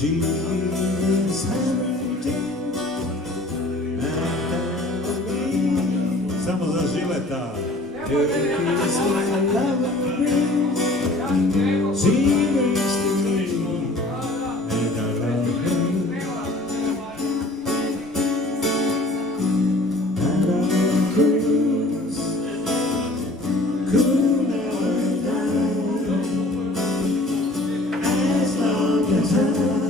Jesus hunting and Samo za Žileta. Turkey's my love brings. She brings to me, and I love her. And I'll cruise, cool now and down, as long as I